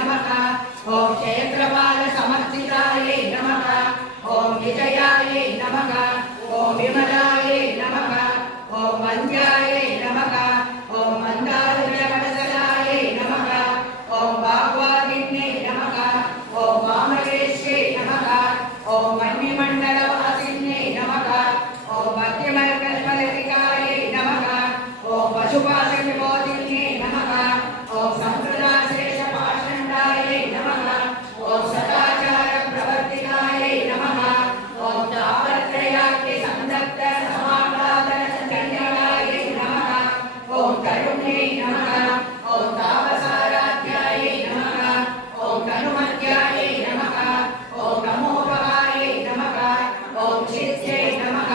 नमः ॐ क्षेत्रपालसमर्थितायै नमः ॐ विजयायै नमः ॐ विमलायै नमः ॐ वन्द्यायै नमः ॐ मन्दारुणवदनायै नमः ॐ वाग्वादिन्यै नमः ॐ वामकेश्यै नमः ॐ मन्निमण्डलवासिन्यै नमः ॐ भक्तिमर्कल्पलतिकायै नमः ॐ पशुपाशविमोचिन्यै नमः ॐ संप्रदायशेषपाषण्डायै नमः ॐ सदाचारप्रवर्तिकायै नमः ॐ तावत्रयाख्यसंदग्धसमाह्लादनचन्द्रिकायै नमः ॐ करुण्यै नमः ॐ तापसाराध्यायै नमः ॐ कनुमध्यायै नमः ॐ नमोपहायै नमः ॐ चित्यै नमः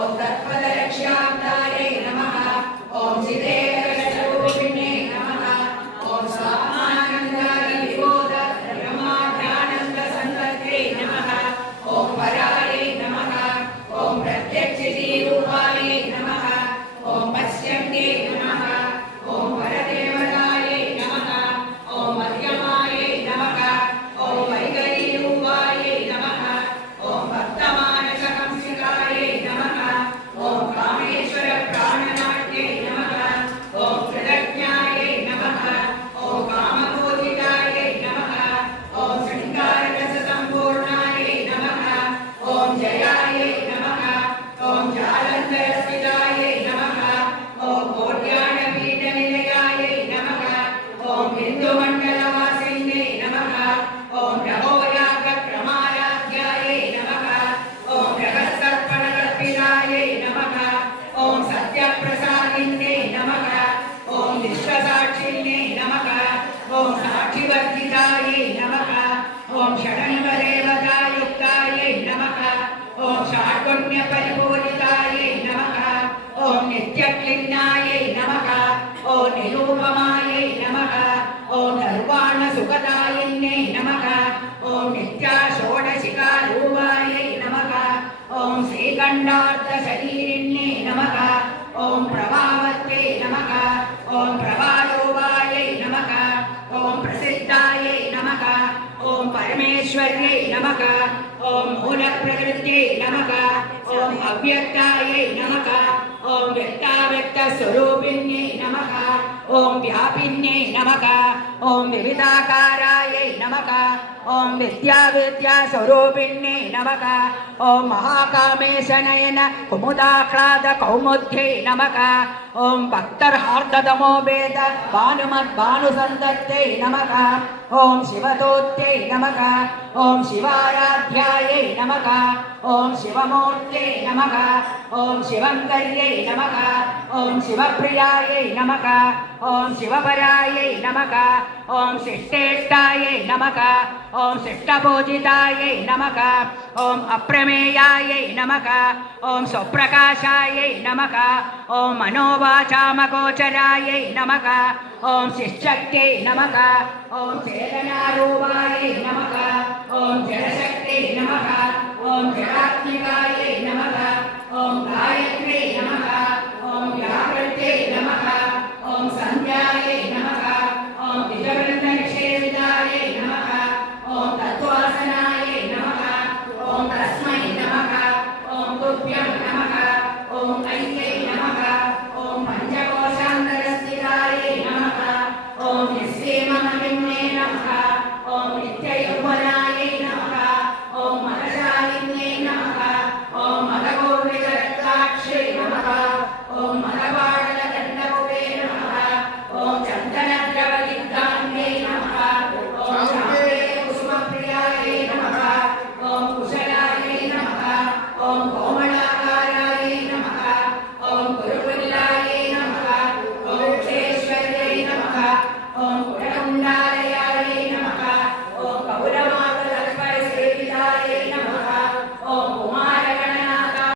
ॐ तत्पदरक्ष्याब्दायै नमः ॐ चिदेकशरूपिण्यै नमः ॐ स्वामानन्दादिविबोध ब्रह्माध्यानन्दसंतत्यै नमः ॐ परायै नमः ॐ प्रत्यक्षितीरूपायै नमः ॐ पश्यन्त्यै नमः ॐ परदेवतायै नमः ॐ मध्यमायै नमः ॐ वैगरीरूपायै नमः ॐ भक्तमानसहंसिकायै नमः ॐ कामेश्वरप्राणनाट्यै नमः ॐ कृतज्ञायै नमः ॐ कामपूजितायै नमः ॐ शृङ्गाररससम्पूर्णायै नमः ॐ जयायै नमः ॐ जालन्धरस्थितायै नमः ॐ कोट्यानपीठनिलयायै नमः ॐ बिन्दुमण्डलवासिन्यै नमः ॐ रघोयागक्रमाराध्यायै नमः ॐ जगत्सर्पणकल्पितायै नमः ॐ सत्यप्रसादिन्यै नमः ॐ विश्वसाक्षिन्यै नमः ॐ साक्षिवर्जितायै नमः ॐ षडङ्गदेवतायुक्तायै नमः ॐ षाड्गुण्यपरिपूरितायै नमः ॐ नित्यक्लिन्नायै नमः ॐ निरूपमायै नमः ॐ निर्वाणसुखदायिन्यै नमः ॐ नित्याषोडशिकारूपायै नमः ॐ श्रीकण्ठार्थशरीरिण्यै नमः ॐ प्रभावत्यै नमः ॐ प्रभारूपायै नमः ॐ प्रसिद्धायै नमः ॐ परमेश्वर्यै नमः ॐ मूलप्रकृत्यै नमः ॐ अव्यक्तायै नमः ॐ व्यक्ताव्यक्तस्वरूपिण्यै नमः ॐ व्यापिन्यै नमः ॐ विविधाकारायै नमः ॐ विद्याविद्यास्वरूपिण्यै नमः ॐ महाकामेशनयन कुमुदाह्लादकौमुद्यै नमः ॐ भक्तर्हार्दतमोभेद भानुमद्भानुसन्तत्यै नमः ॐ शिवदूत्यै नमः ॐ शिवाराध्यायै नमः ॐ शिवमूर्त्यै नमः ॐ शिवङ्कर्यै नमः ॐ शिवप्रियायै नमः ॐ शिवपरायै नमः ॐ शिष्टेष्टायै नमः ॐ शिष्टपूजितायै नमः ॐ अप्रमेयायै नमः ॐ स्वप्रकाशायै नमः ॐ मनोवाचामगोचरायै नमः ॐ शिष्टक्त्यै नमः ॐ चेतनारूपायै नमः ॐ जडशक्त्यै नमः ॐ जडात्मिकायै नमः ॐ गायत्र्यै नमः ॐ व्याकृत्यै नमः